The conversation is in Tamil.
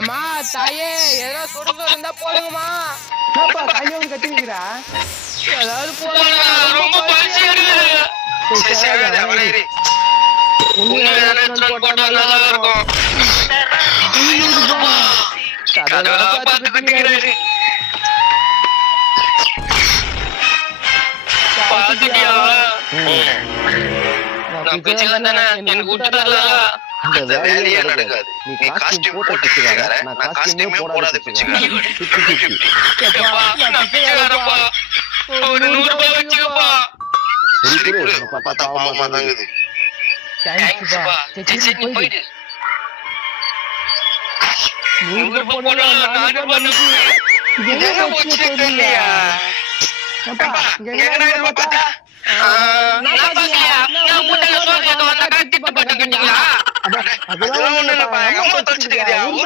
அம்மா தாயே ஏதோ சுடு இருந்தா போடுங்கம்மா. என்னப்பா கையில வந்து கட்டி வைக்கிறா? ஏதாவது போடுங்க. ரொம்ப பசியா இருக்கு. சரி அவளே இரு. போட்டா நல்லா இருக்கும். கதவெல்லாம் பார்த்து கட்டிக்கிறாரு. பாத்துட்டியா? நான் பிச்சை தானே எனக்கு விட்டுட்டால. அந்த வேலையே நடக்காது. நீ காஸ்டியூம் போட்ட பிச்சைக்கார, நான் காஸ்டியூமே போடாத பிச்சைக்கார. நான் பிச்சைக்காரப்பா. ஒரு 100 ரூபாய் வச்சுக்கப்பா. சரி குரு, பார்த்தா பாவமா தாங்குது. தேங்க்ஸ்ப்பா. சரி நீ போயிடு. 100 ரூபாய் போனா நானே பண்ணுவேன். என்ன போச்சு தெரியலையா? அப்பா எங்கடா இவன் பார்த்தா? நான் பாக்கலையா? நான் முட்டல சோறு கேட்க வந்தா கட்டி போட்டு கட்டிங்களா? அதெல்லாம் ஒண்ணும் இல்லப்பா. எங்க அம்மா தச்சிட்டு